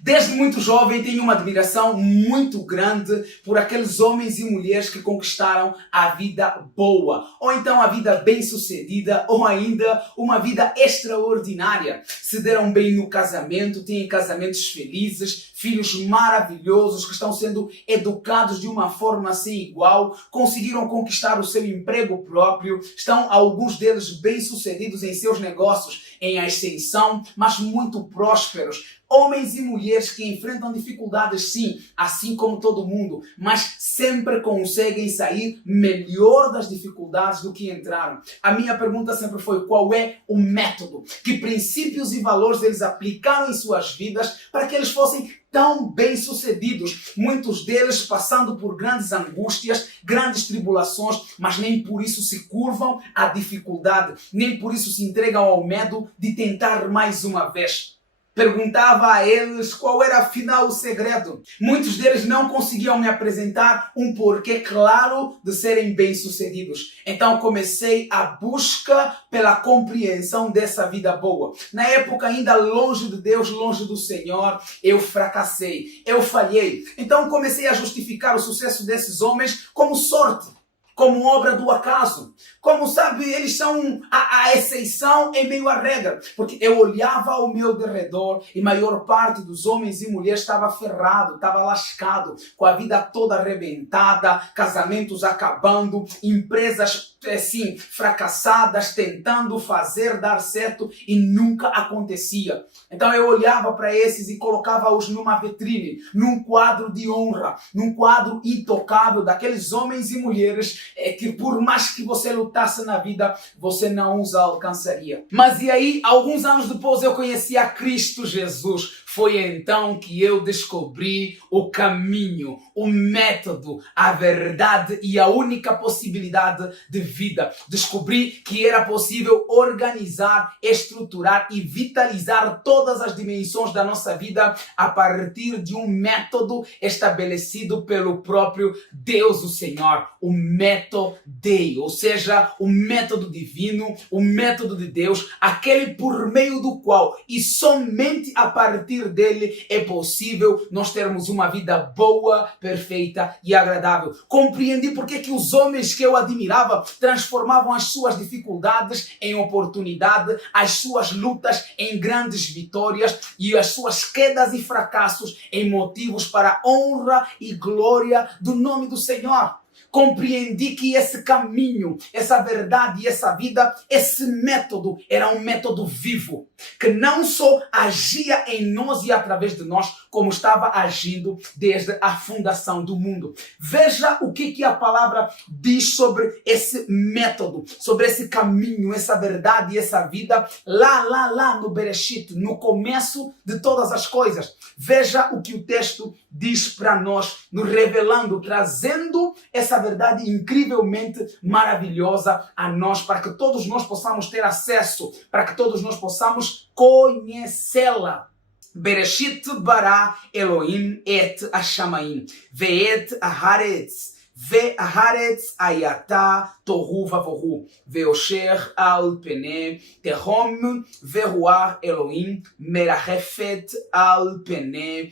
Desde muito jovem tenho uma admiração muito grande por aqueles homens e mulheres que conquistaram a vida boa, ou então a vida bem-sucedida, ou ainda uma vida extraordinária. Se deram bem no casamento, têm casamentos felizes, filhos maravilhosos que estão sendo educados de uma forma sem igual, conseguiram conquistar o seu emprego próprio, estão alguns deles bem-sucedidos em seus negócios, em ascensão, mas muito prósperos. Homens e mulheres que enfrentam dificuldades, sim, assim como todo mundo, mas sempre conseguem sair melhor das dificuldades do que entraram. A minha pergunta sempre foi: qual é o método? Que princípios e valores eles aplicaram em suas vidas para que eles fossem tão bem-sucedidos? Muitos deles passando por grandes angústias, grandes tribulações, mas nem por isso se curvam à dificuldade, nem por isso se entregam ao medo de tentar mais uma vez. Perguntava a eles qual era afinal o segredo. Muitos deles não conseguiam me apresentar um porquê claro de serem bem-sucedidos. Então comecei a busca pela compreensão dessa vida boa. Na época ainda longe de Deus, longe do Senhor, eu fracassei, eu falhei. Então comecei a justificar o sucesso desses homens como sorte, como obra do acaso. Como sabe, eles são a exceção em meio à regra. Porque eu olhava ao meu derredor e a maior parte dos homens e mulheres estava ferrado, estava lascado, com a vida toda arrebentada, casamentos acabando, empresas assim, fracassadas, tentando fazer dar certo e nunca acontecia. Então eu olhava para esses e colocava-os numa vitrine, num quadro de honra, num quadro intocável daqueles homens e mulheres que por mais que você lutasse na vida, você não os alcançaria. Mas e aí, alguns anos depois eu conheci a Cristo Jesus. Foi então que eu descobri o caminho, o método, a verdade e a única possibilidade de vida. Descobri que era possível organizar, estruturar e vitalizar todas as dimensões da nossa vida a partir de um método estabelecido pelo próprio Deus, o Senhor. O método Dei, ou seja, o método divino, o método de Deus, aquele por meio do qual e somente a partir dele é possível nós termos uma vida boa, perfeita e agradável. Compreendi porque que os homens que eu admirava transformavam as suas dificuldades em oportunidade, as suas lutas em grandes vitórias e as suas quedas e fracassos em motivos para a honra e glória do nome do Senhor. Compreendi que esse caminho, essa verdade e essa vida, esse método era um método vivo, que não só agia em nós e através de nós, como estava agindo desde a fundação do mundo. Veja o que a palavra diz sobre esse método, sobre esse caminho, essa verdade e essa vida, lá no Bereshit, no começo de todas as coisas. Veja o que o texto diz para nós, nos revelando, trazendo essa verdade incrivelmente maravilhosa a nós, para que todos nós possamos ter acesso, para que todos nós possamos conhecê-la. Bereshit bara Elohim et Hashamayim, ve'et haaretz, והארץ הייתה תוהו ובוהו, ויושר על פני תהום, ורוח אלוהים מרחפת על פני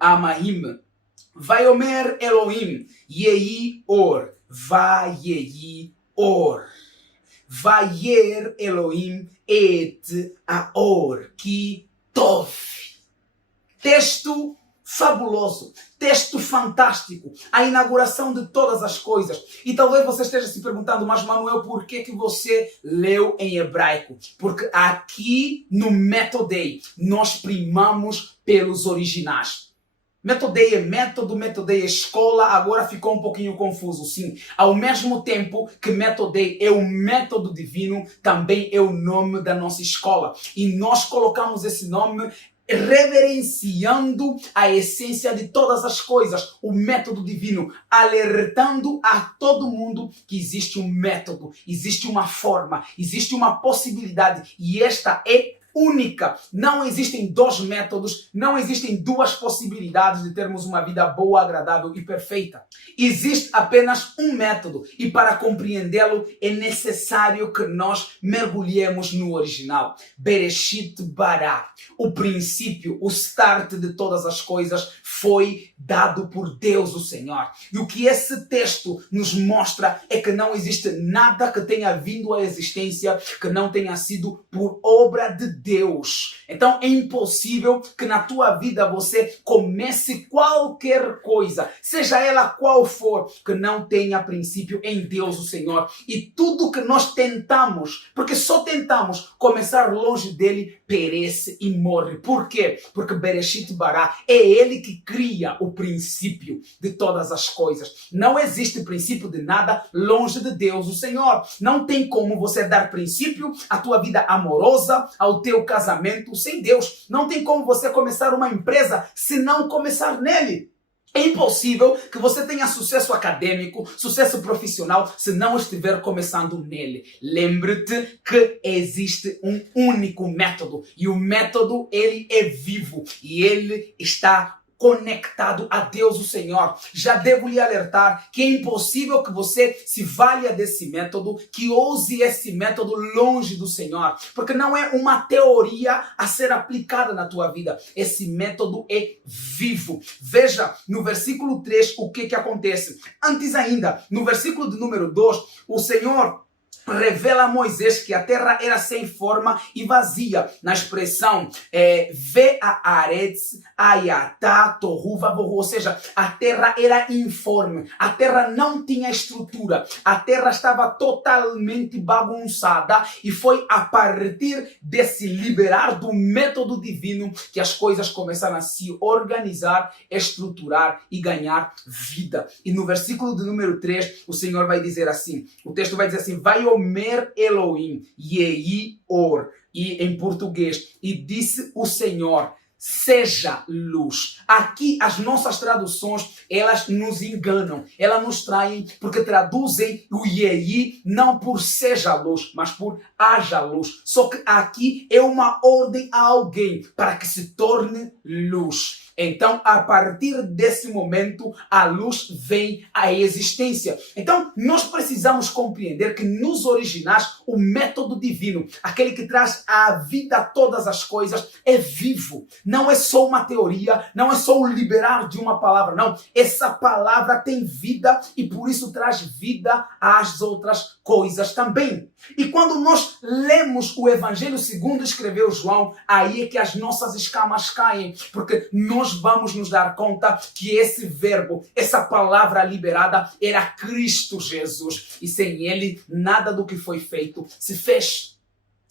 המים. ויאמר אלוהים יהי אור, ויהי אור. וירא אלוהים את האור כי טוב. Texto fabuloso, texto fantástico, a inauguração de todas as coisas. E talvez você esteja se perguntando: mas Manuel, por que você leu em hebraico? Porque aqui no Metodei nós primamos pelos originais. Metodei é método, Metodei é escola, agora ficou um pouquinho confuso, sim. Ao mesmo tempo que Metodei é o método divino, também é o nome da nossa escola. E nós colocamos esse nome reverenciando a essência de todas as coisas, o método divino, alertando a todo mundo que existe um método, existe uma forma, existe uma possibilidade, e esta é única. Não existem dois métodos, não existem duas possibilidades de termos uma vida boa, agradável e perfeita. Existe apenas um método e para compreendê-lo é necessário que nós mergulhemos no original. Bereshit bara. O princípio, o start de todas as coisas foi dado por Deus, o Senhor. E o que esse texto nos mostra é que não existe nada que tenha vindo à existência que não tenha sido por obra de Deus. Então é impossível que na tua vida você comece qualquer coisa, seja ela qual for, que não tenha princípio em Deus, o Senhor. E tudo que nós tentamos, porque só tentamos começar longe dele, perece e morre. Por quê? Porque Bereshit bara é ele que cria o princípio de todas as coisas. Não existe princípio de nada longe de Deus, o Senhor. Não tem como você dar princípio à tua vida amorosa, ao teu casamento sem Deus. Não tem como você começar uma empresa se não começar nele. É impossível que você tenha sucesso acadêmico, sucesso profissional, se não estiver começando nele. Lembre-te que existe um único método. E o método, ele é vivo. E ele está conectado a Deus, o Senhor. Já devo lhe alertar que é impossível que você se valha desse método, que use esse método longe do Senhor, porque não é uma teoria a ser aplicada na tua vida. Esse método é vivo. Veja no versículo 3 o que acontece. Antes ainda, no versículo de número 2, o Senhor revela a Moisés que a terra era sem forma e vazia. Na expressão Ve a aretz ayatá tohu vavohu, ou seja, a terra era informe, a terra não tinha estrutura, a terra estava totalmente bagunçada e foi a partir desse liberar do método divino que as coisas começaram a se organizar, estruturar e ganhar vida. E no versículo de número 3, o Senhor vai dizer assim, o texto vai dizer assim, vai Omer Elohim, Yehi Or, e em português, e disse o Senhor, seja luz. Aqui as nossas traduções, elas nos enganam, elas nos traem, porque traduzem o Yehi não por seja luz, mas por haja luz. Só que aqui é uma ordem a alguém para que se torne luz. Então, a partir desse momento, a luz vem à existência. Então, nós precisamos compreender que nos originais, o método divino, aquele que traz à vida todas as coisas, é vivo. Não é só uma teoria, não é só o liberar de uma palavra, não. Essa palavra tem vida e por isso traz vida às outras coisas também. E quando nós lemos o Evangelho segundo escreveu João, aí é que as nossas escamas caem, porque nós vamos nos dar conta que esse verbo, essa palavra liberada era Cristo Jesus. E sem ele, nada do que foi feito se fez.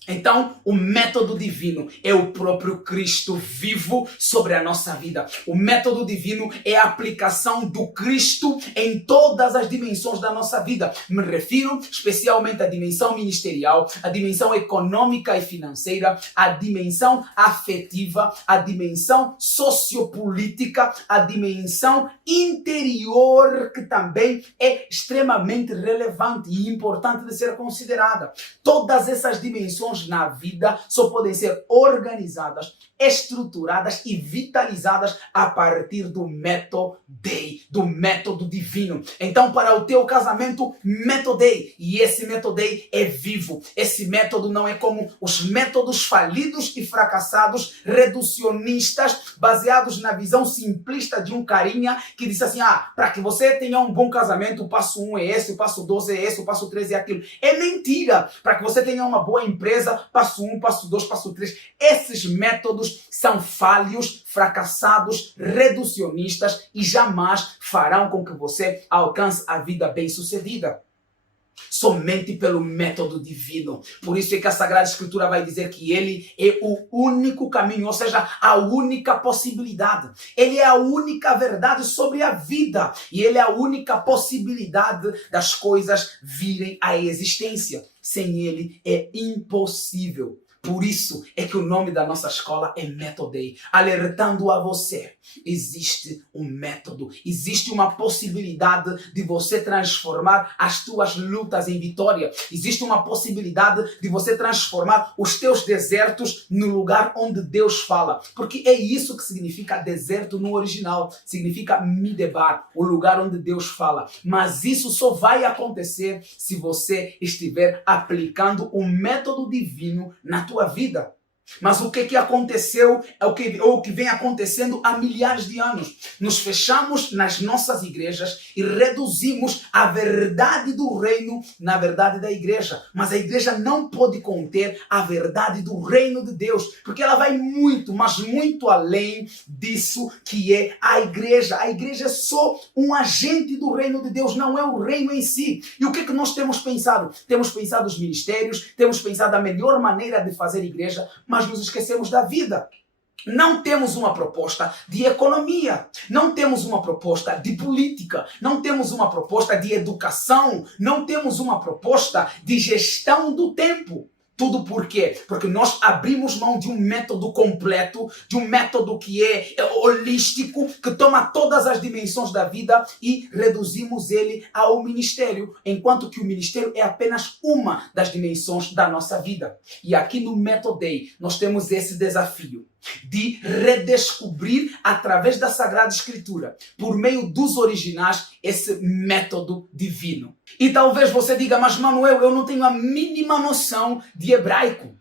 Então, o método divino é o próprio Cristo vivo sobre a nossa vida. O método divino é a aplicação do Cristo em todas as dimensões da nossa vida. Me refiro especialmente à dimensão ministerial, à dimensão econômica e financeira, à dimensão afetiva, à dimensão sociopolítica, à dimensão interior, que também é extremamente relevante e importante de ser considerada. Todas essas dimensões na vida só podem ser organizadas, estruturadas e vitalizadas a partir do método Dei, do método divino. Então, para o teu casamento, método Dei. E esse método Dei é vivo. Esse método não é como os métodos falidos e fracassados, reducionistas, baseados na visão simplista de um carinha que disse assim, para que você tenha um bom casamento, o passo 1 é esse, o passo 2 é esse, o passo 3 é aquilo. É mentira! Para que você tenha uma boa empresa, passo 1, passo 2, passo 3. Esses métodos são falhos, fracassados, reducionistas e jamais farão com que você alcance a vida bem-sucedida. Somente pelo método divino. Por isso é que a Sagrada Escritura vai dizer que ele é o único caminho, ou seja, a única possibilidade. Ele é a única verdade sobre a vida. E ele é a única possibilidade das coisas virem à existência. Sem ele é impossível. Por isso é que o nome da nossa escola é Metodei, alertando a você. Existe um método, existe uma possibilidade de você transformar as tuas lutas em vitória. Existe uma possibilidade de você transformar os teus desertos no lugar onde Deus fala. Porque é isso que significa deserto no original. Significa Midebar, o lugar onde Deus fala. Mas isso só vai acontecer se você estiver aplicando o método divino na tua vida. Mas o que aconteceu é o que vem acontecendo há milhares de anos. Nos fechamos nas nossas igrejas e reduzimos a verdade do reino na verdade da igreja. Mas a igreja não pode conter a verdade do reino de Deus, porque ela vai muito, mas muito além disso que é a igreja. A igreja é só um agente do reino de Deus, não é o reino em si. E o que nós temos pensado? Temos pensado os ministérios, temos pensado a melhor maneira de fazer igreja, mas nos esquecemos da vida. Não temos uma proposta de economia, não temos uma proposta de política, não temos uma proposta de educação, não temos uma proposta de gestão do tempo. Tudo por quê? Porque nós abrimos mão de um método completo, de um método que é holístico, que toma todas as dimensões da vida e reduzimos ele ao ministério, enquanto que o ministério é apenas uma das dimensões da nossa vida. E aqui no Metodei nós temos esse desafio de redescobrir através da Sagrada Escritura, por meio dos originais, esse método divino. E talvez você diga, mas Manuel, eu não tenho a mínima noção de hebraico,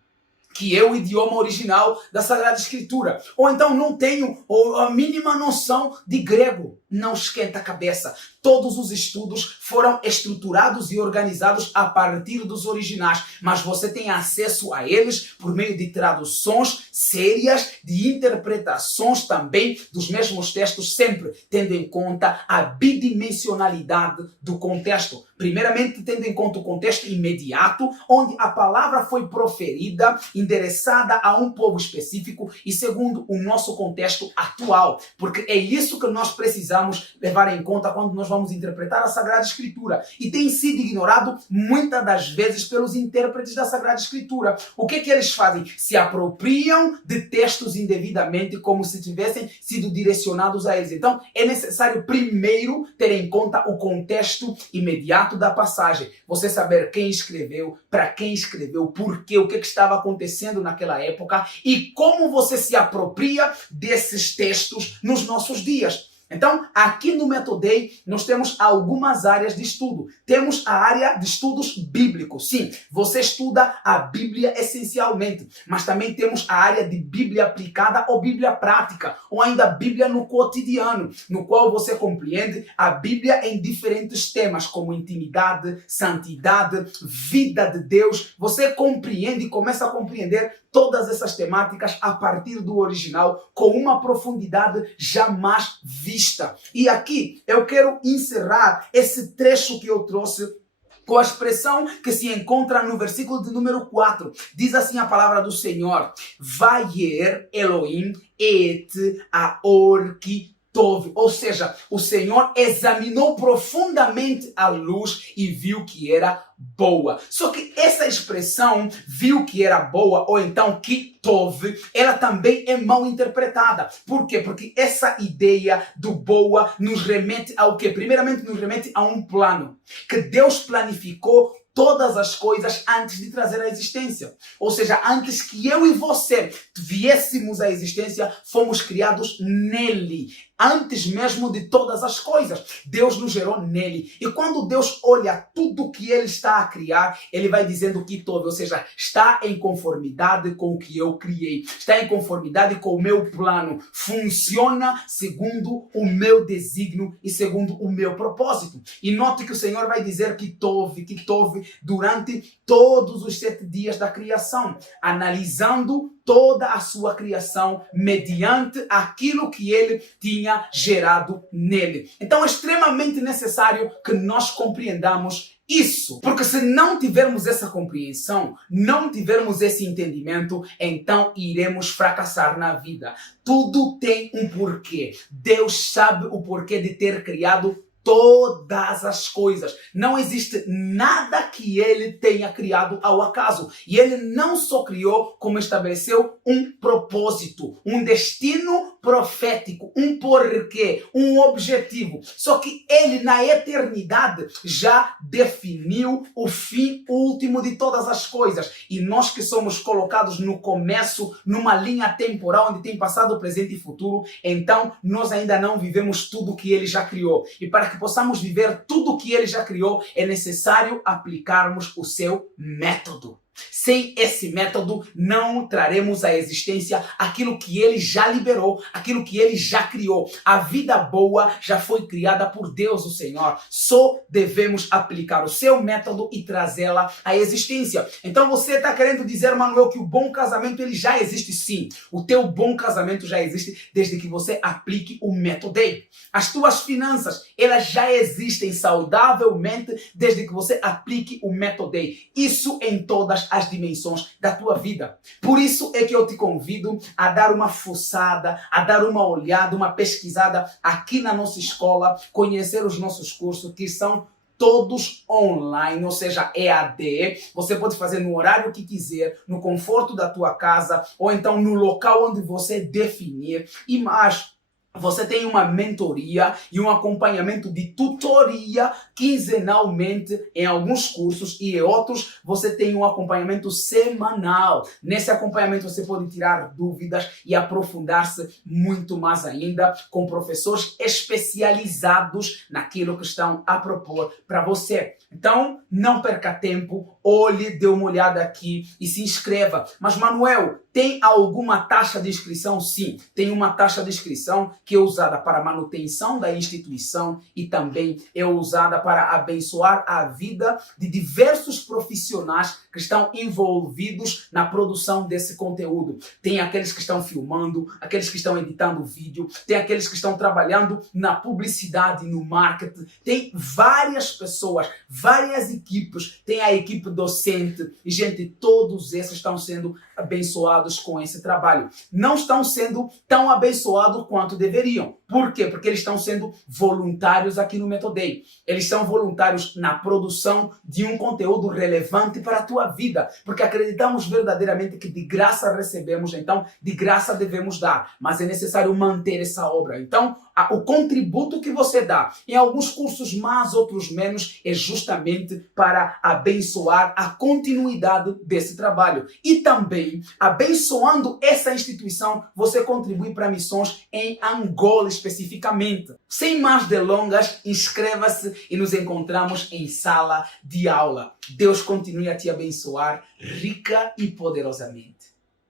que é o idioma original da Sagrada Escritura. Ou então não tenho a mínima noção de grego. Não esquenta a cabeça. Todos os estudos foram estruturados e organizados a partir dos originais, mas você tem acesso a eles por meio de traduções sérias, de interpretações também dos mesmos textos, sempre tendo em conta a bidimensionalidade do contexto. Primeiramente, tendo em conta o contexto imediato, onde a palavra foi proferida, endereçada a um povo específico, e segundo, o nosso contexto atual, porque é isso que nós precisamos levar em conta quando nós vamos interpretar a Sagrada Escritura. E tem sido ignorado muitas das vezes pelos intérpretes da Sagrada Escritura. O que eles fazem? Se apropriam de textos indevidamente, como se tivessem sido direcionados a eles. Então, é necessário primeiro ter em conta o contexto imediato da passagem. Você saber quem escreveu, para quem escreveu, por quê, o que estava acontecendo naquela época e como você se apropria desses textos nos nossos dias. Então, aqui no Metodei, nós temos algumas áreas de estudo. Temos a área de estudos bíblicos. Sim, você estuda a Bíblia essencialmente, mas também temos a área de Bíblia aplicada ou Bíblia prática, ou ainda Bíblia no cotidiano, no qual você compreende a Bíblia em diferentes temas, como intimidade, santidade, vida de Deus. Você compreende e começa a compreender todas essas temáticas a partir do original, com uma profundidade jamais vista. E aqui eu quero encerrar esse trecho que eu trouxe com a expressão que se encontra no versículo de número 4. Diz assim a palavra do Senhor: Vayer Elohim et aor ki tov. Ou seja, o Senhor examinou profundamente a luz e viu que era boa. Só que essa expressão, viu que era boa, ou então que tov, ela também é mal interpretada. Por quê? Porque essa ideia do boa nos remete ao quê? Primeiramente nos remete a um plano, que Deus planificou todas as coisas antes de trazer à existência. Ou seja, antes que eu e você viéssemos à existência, fomos criados nele. Antes mesmo de todas as coisas, Deus nos gerou nele. E quando Deus olha tudo que ele está a criar, ele vai dizendo que todo, ou seja, está em conformidade com o que eu criei, está em conformidade com o meu plano, funciona segundo o meu desígnio e segundo o meu propósito. E note que o Senhor vai dizer que tove durante todos os 7 dias da criação, analisando toda a sua criação mediante aquilo que ele tinha gerado nele. Então é extremamente necessário que nós compreendamos isso, porque se não tivermos essa compreensão, não tivermos esse entendimento, então iremos fracassar na vida. Tudo tem um porquê. Deus sabe o porquê de ter criado todas as coisas. Não existe nada que ele tenha criado ao acaso. E ele não só criou, como estabeleceu um propósito, um destino profético, um porquê, um objetivo. Só que ele, na eternidade, já definiu o fim último de todas as coisas. E nós que somos colocados no começo, numa linha temporal onde tem passado, presente e futuro, então nós ainda não vivemos tudo que ele já criou. E para que possamos viver tudo que ele já criou, é necessário aplicarmos o seu método. Sem esse método, não traremos à existência aquilo que ele já liberou, aquilo que ele já criou. A vida boa já foi criada por Deus, o Senhor. Só devemos aplicar o seu método e trazê-la à existência. Então você está querendo dizer, Manuel, que o bom casamento ele já existe? Sim. O teu bom casamento já existe desde que você aplique o método dele. As tuas finanças, elas já existem saudavelmente desde que você aplique o método dele. Isso em todas as dimensões da tua vida. Por isso é que eu te convido a dar uma fuçada, a dar uma olhada, uma pesquisada aqui na nossa escola, conhecer os nossos cursos que são todos online, ou seja, EAD. Você pode fazer no horário que quiser, no conforto da tua casa, ou então no local onde você definir. E mais, você tem uma mentoria e um acompanhamento de tutoria quinzenalmente em alguns cursos e em outros você tem um acompanhamento semanal. Nesse acompanhamento você pode tirar dúvidas e aprofundar-se muito mais ainda com professores especializados naquilo que estão a propor para você. Então, não perca tempo, olhe, dê uma olhada aqui e se inscreva. Mas, Manuel, tem alguma taxa de inscrição? Sim, tem uma taxa de inscrição que é usada para a manutenção da instituição e também é usada para abençoar a vida de diversos profissionais que estão envolvidos na produção desse conteúdo. Tem aqueles que estão filmando, aqueles que estão editando vídeo, tem aqueles que estão trabalhando na publicidade, no marketing. Tem várias pessoas, várias equipes, tem a equipe docente e, gente, todos esses estão sendo abençoados com esse trabalho. Não estão sendo tão abençoados quanto deveriam. Por quê? Porque eles estão sendo voluntários aqui no Metodei. Eles são voluntários na produção de um conteúdo relevante para a tua vida. Porque acreditamos verdadeiramente que de graça recebemos, então de graça devemos dar. Mas é necessário manter essa obra. Então, o contributo que você dá, em alguns cursos mais, outros menos, é justamente para abençoar a continuidade desse trabalho. E também, abençoando essa instituição, você contribui para missões em Angola especificamente. Sem mais delongas, inscreva-se e nos encontramos em sala de aula. Deus continue a te abençoar rica e poderosamente.